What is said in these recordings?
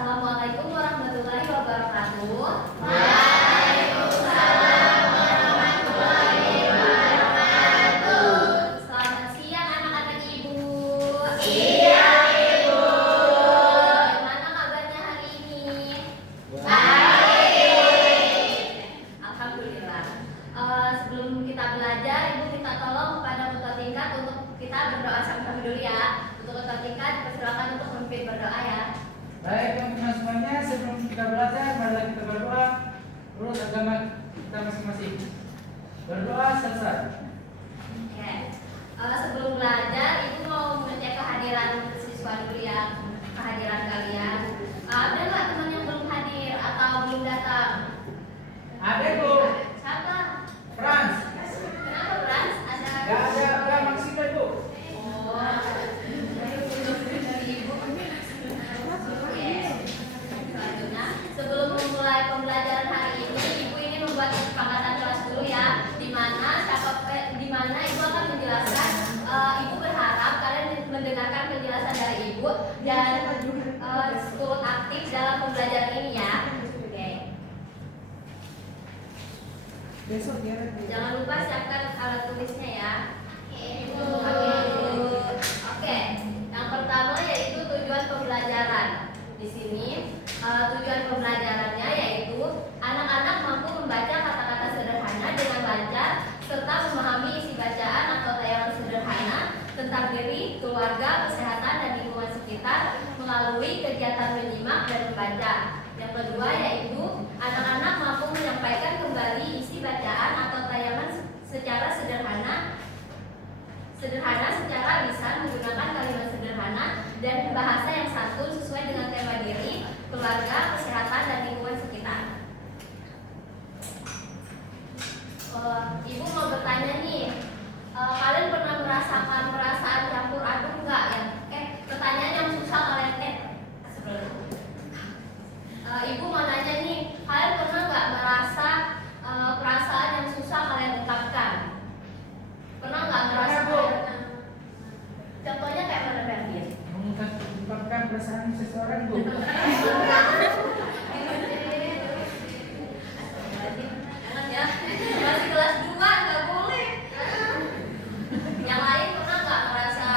Assalamualaikum warahmatullahi wabarakatuh. Waalaikumsalam warahmatullahi wabarakatuh. Selamat siang anak-anak ibu. Siang ibu. Gimana kabarnya hari ini? Baik. Alhamdulillah. Sebelum kita belajar, ibu minta tolong kepada ketua tingkat untuk kita berdoa sama-sama dulu ya. Untuk ketua tingkat dipersilakan untuk memimpin berdoa ya. Baik teman-teman semuanya, sebelum kita belajar, marilah kita berdoa menurut agama kita masing-masing. Berdoa selesai. Oke. Sebelum belajar, ibu mau mengecek kehadiran siswa dulu ya, kehadiran kalian. Ada nggak teman yang belum hadir atau belum datang? Ada Bu, Siapa? Frans. Kenapa Frans? Gak ada maksudnya Bu. Oh. Dari ibu. Oke. Selanjutnya, sebelum memulai pembelajaran hari ini, ibu ingin membuat kesepakatan kelas dulu ya, di mana ibu akan menjelaskan. Ibu berharap kalian mendengarkan penjelasan dari ibu dan turut aktif dalam pembelajaran ini ya. Oke. Besok ya. Jangan lupa siapkan alat tulisnya ya. Oke. Yang pertama yaitu tujuan pembelajaran. Di sini tujuan pembelajarannya yaitu anak-anak mampu membaca kata-kata sederhana dengan lancar serta memahami isi bacaan atau tayangan sederhana tentang diri, keluarga, kesehatan dan lingkungan sekitar melalui kegiatan menyimak dan membaca. Yang kedua yaitu anak-anak mampu menyampaikan kembali isi bacaan atau tayangan secara sederhana secara lisan menggunakan kalimat sederhana dan bahasa yang santun sesuai dengan tema diri, keluarga, kesehatan dan lingkungan sekitar. Ibu mau bertanya nih, kalian pernah merasakan perasaan campur aduk nggak ya? Pertanyaan yang susah kalian sebelum. Ibu mau nanya nih, kalian pernah nggak merasa perasaan yang susah kalian ungkapkan? Pernah nggak merasa? Contohnya kayak mana Berlin? Mengungkapkan perasaan seseorang Bu. Jangan ya, masih kelas 2 nggak boleh. Yang lain pernah nggak merasa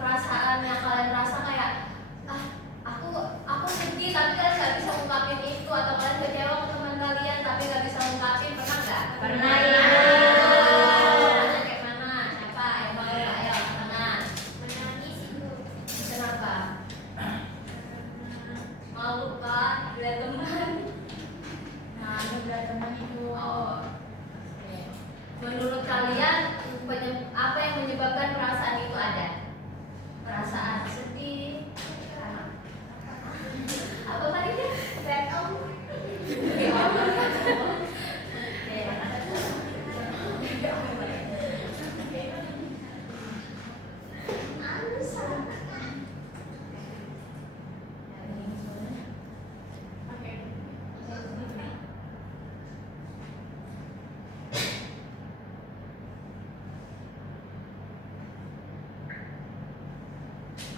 perasaan yang kalian rasa kayak aku sedih tapi kalian nggak bisa ungkapin itu, atau kalian kecewa ke teman kalian tapi nggak bisa ungkapin, pernah nggak? Pernah ya. Kayak mana? Siapa? Ayo, mana? Menangis ibu. Kenapa? Malu kan? Lihat teman. Udah teman ibu. Oh. Menurut kalian apa yang menyebabkan perasaan itu ada? Perasaan sedih. Apa tadi dia?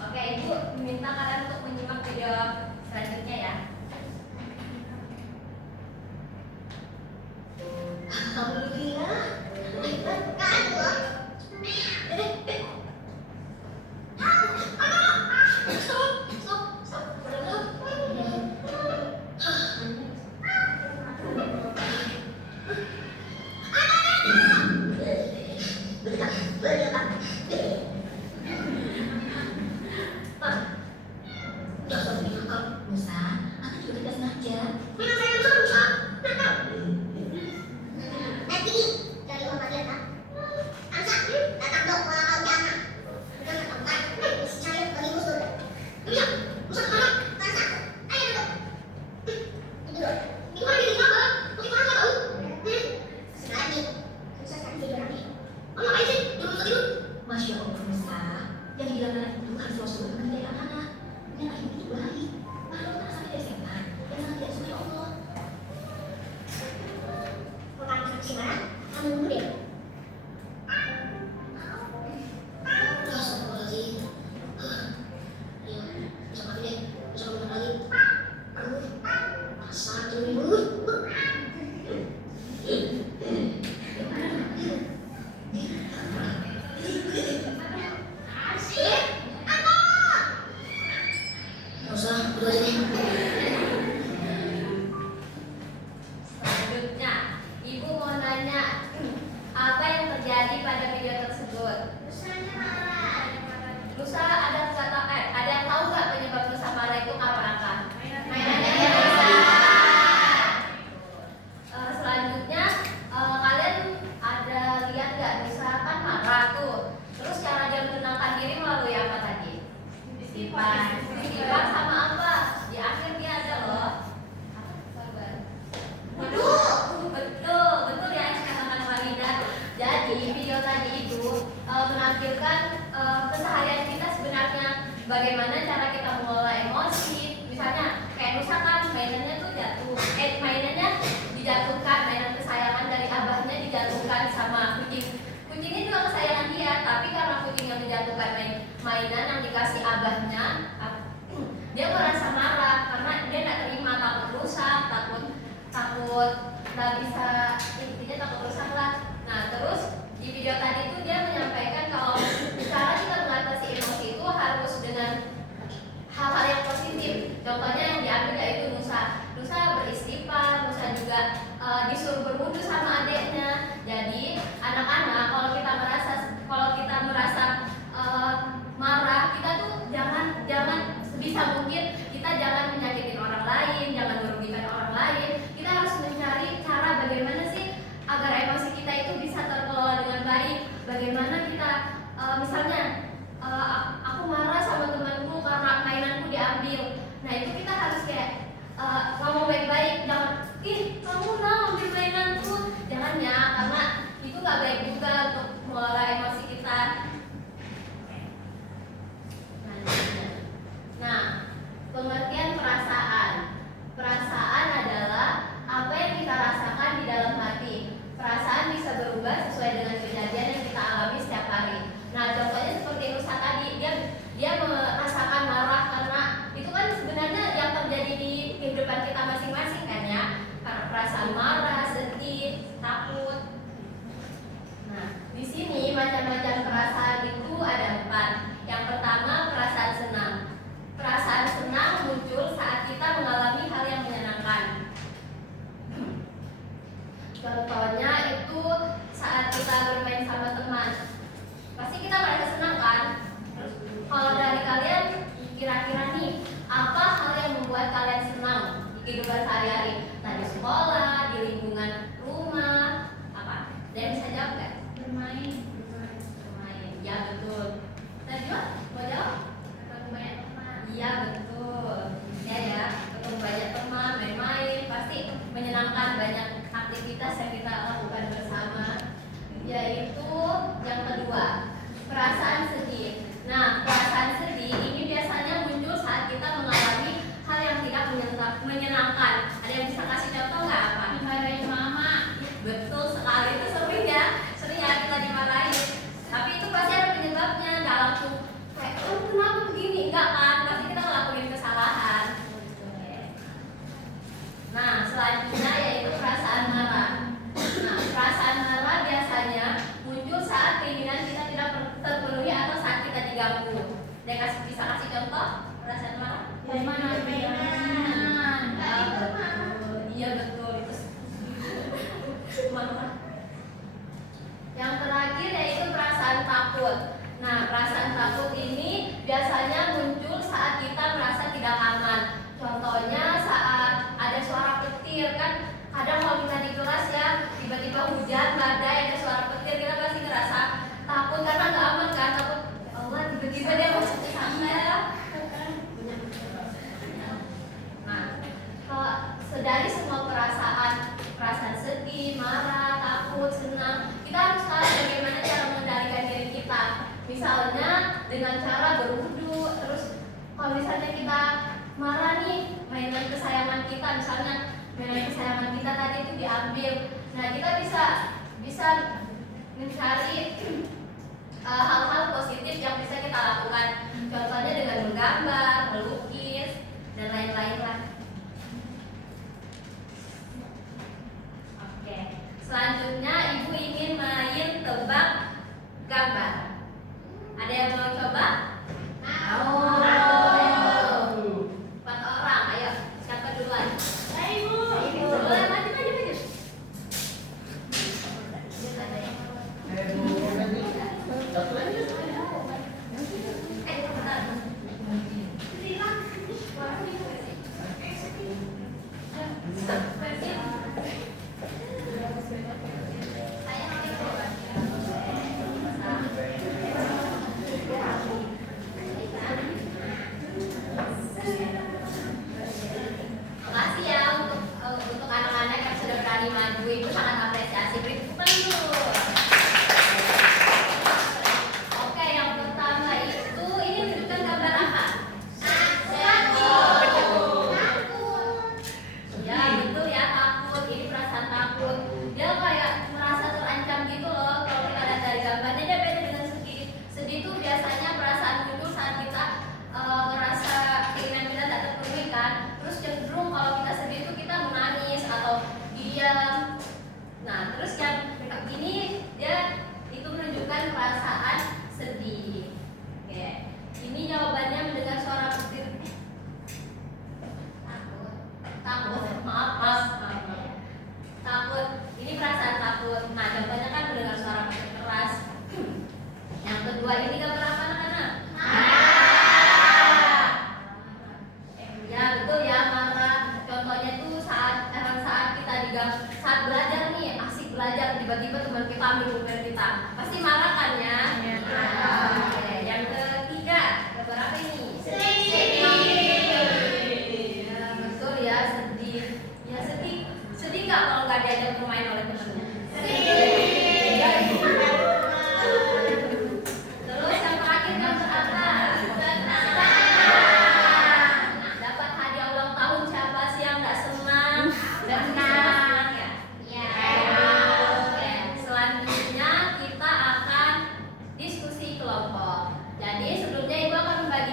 Oke, Ibu minta kalian untuk menyimak video selanjutnya ya. Alhamdulillah. Hebat kan loh. Musa, Sisipan sama apa? Di akhir dia ada loh. Apa? Sabar. Betul ya katakan Farida. Jadi video tadi itu menampilkan keseharian kita sebenarnya, bagaimana cara kita mengelola emosi. Misalnya kayak Nusa kan mainannya tuh jatuh, mainannya dijatuhkan, mainan kesayangan dari abahnya dijatuhkan sama kucing. Kucingnya juga kesayangan dia, tapi karena kucing yang menjatuhkan mainan yang dikasih abahnya, dia merasa marah karena dia nggak terima, takut rusak, takut nggak bisa, intinya takut rusak lah. Nah terus di video tadi itu dia menyampaikan kalau cara kita mengatasi emosi itu harus dengan hal-hal yang positif. Contohnya yang diambil yaitu Nusa beristighfar, Nusa juga disuruh berwudu sama adiknya. Jadi anak-anak kalau kita merasa marah, kita tuh jangan sebisa mungkin kita jangan menyakitin orang lain, jangan merugikan orang lain. Kita harus mencari cara bagaimana sih agar emosi kita itu bisa terkelola dengan baik. Bagaimana kita misalnya aku marah sama temanku karena mainanku diambil. Nah itu kita harus kayak ngomong baik-baik, jangan kamu ambil mainanku, jangan ya, karena itu nggak baik juga untuk mengelola emosi kita. Nah, pengertian perasaan adalah apa yang kita rasakan di dalam hati. Perasaan bisa berubah sesuai dengan kejadian yang kita alami setiap hari. Nah, contohnya seperti Nusa tadi, dia merasakan marah karena itu kan sebenarnya yang terjadi di kehidupan kita masing-masing kan ya. Karena perasaan marah, sedih, takut. Nah, di sini macam-macam perasaan itu ada 4. Yang pertama, perasaan senang. Perasaan senang muncul saat kita mengalami hal yang menyenangkan. Contohnya itu saat kita bermain sama teman, pasti kita merasa senang kan? Kalau dari kalian, kira-kira nih, apa hal yang membuat kalian senang di kehidupan sehari-hari? Nah, di sekolah, di lingkungan rumah, apa? Dan bisa jawab nggak? Bermain. Ya betul. Najwa, mau jawab? Ketemu banyak teman. Iya betul. Ya, ketemu banyak teman, main-main, pasti menyenangkan, banyak aktivitas yang kita lakukan bersama. Yaitu yang kedua, perasaan sedih. Nah, perasaan sedih ini biasanya muncul saat kita mengalami hal yang tidak menyenangkan. Ada yang bisa kasih contoh nggak apa? Dimarahin mama. Betul sekali, itu sering ya kita dimarahin. Tapi itu pasti ada penyebabnya, nggak langsung kayak kenapa begini, enggak kan? Pasti kita ngelakuin kesalahan. Nah, selanjutnya yaitu perasaan marah. Nah, perasaan marah biasanya muncul saat keinginan kita tidak terpenuhi atau saat kita diganggu. Bisa kasih contoh perasaan marah? Mainan. Iya betul itu. Marah. Yang terakhir yaitu perasaan takut. Nah, perasaan takut ini biasanya muncul saat kita merasa tidak aman. Contohnya saat ada suara petir kan, kadang kalau kita di kelas ya tiba-tiba hujan, badai, ada suara petir, kita pasti ngerasa takut karena nggak aman kan, takut Allah tiba-tiba dia masuk ke sana. Nah, kalau dari semua perasaan sedih, marah, takut, senang, kita harus tahu bagaimana cara mengendalikan diri kita. Misalnya dengan cara berwudu. Terus kalau misalnya kita marah nih, mainan kesayangan kita, misalnya mainan kesayangan kita tadi itu diambil. Nah, kita bisa mencari hal-hal positif yang bisa kita lakukan. Contohnya dengan menggambar, melukis, dan lain-lain lah. Oke, selanjutnya ibu ingin main tebak gambar. Ada yang mau coba? Mau. 4 orang, ayo. Siapa duluan? Ibu. Duluan, maju. Satu lagi.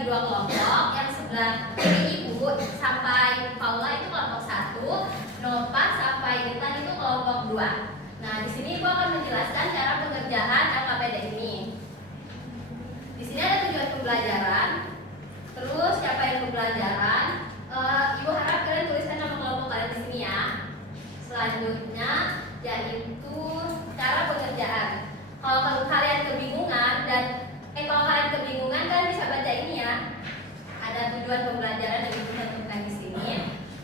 dua kelompok. Yang sebelah kiri Ibu sampai Paula itu kelompok 1, Nova sampai Intan itu kelompok 2. Nah, di sini Ibu akan menjelaskan cara pengerjaan LKPD ini. Di sini ada tujuan pembelajaran, terus capaian pembelajaran. Ibu harap kalian tuliskan nama kelompok kalian di sini ya. Selanjutnya yaitu cara pengerjaan. Kalau kalian kebingungan kalau kalian kebingungan kalian bisa baca ini ya. Ada tujuan pembelajaran yang Ibu tentukan di sini.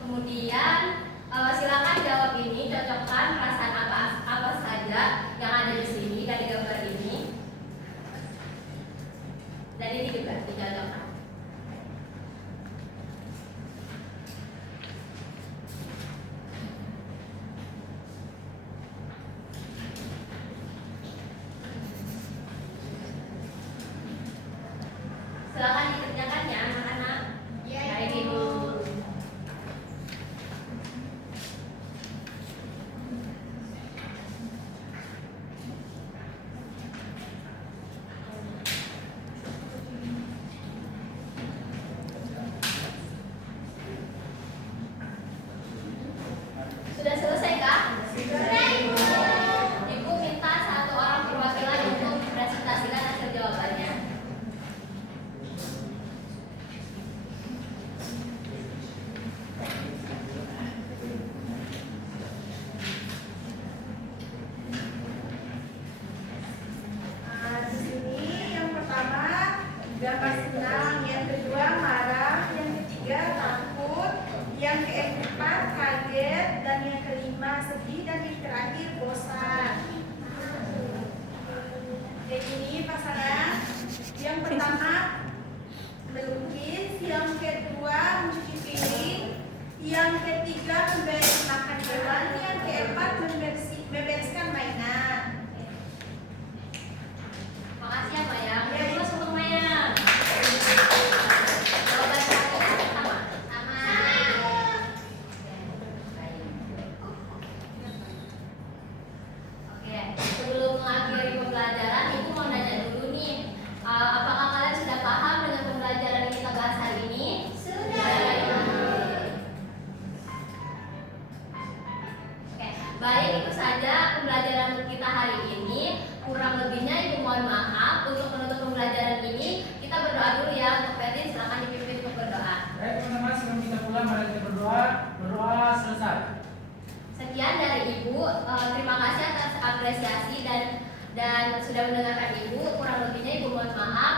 Kemudian silakan jawab ini, cocokkan perasaan apa saja yang ada di sini dari gambar ini. Dan ini juga dicocokkan. Silakan dikerjakan ya anak-anak. Baik Ibu. Sudah selesai kah? Sudah Ibu. Ibu minta satu orang perwakilan untuk mempresentasikan hasil jawabannya. Di sini yang pertama gambar senang, yang kedua marah, yang ketiga takut, yang keempat kaget, dan yang kelima sedih, dan yang terakhir bosan. Jadi ini pasangan. Yang pertama melukis, yang kedua mencuci piring, yang ketiga makan hewan, yang keempat membereskan mainan. Makasih ya Maya. Ya, Terus untuk Maya. Jawaban terakhir sama. Oke, sebelum mengakhiri pembelajaran, Ibu mau nanya dulu nih, apakah kalian sudah paham dengan pembelajaran yang kita bahas hari ini? Sudah. Oke, baik, itu saja pembelajaran untuk kita hari ini. Kurang lebihnya Ibu mohon maaf. Untuk menutup pembelajaran ini, kita berdoa dulu ya. Untuk Fetin, silakan dipimpin untuk berdoa. Baik teman-teman, sebelum kita pulang mari kita berdoa. Berdoa selesai. Sekian dari Ibu. Terima kasih atas apresiasi dan sudah mendengarkan Ibu. Kurang lebihnya Ibu mohon maaf.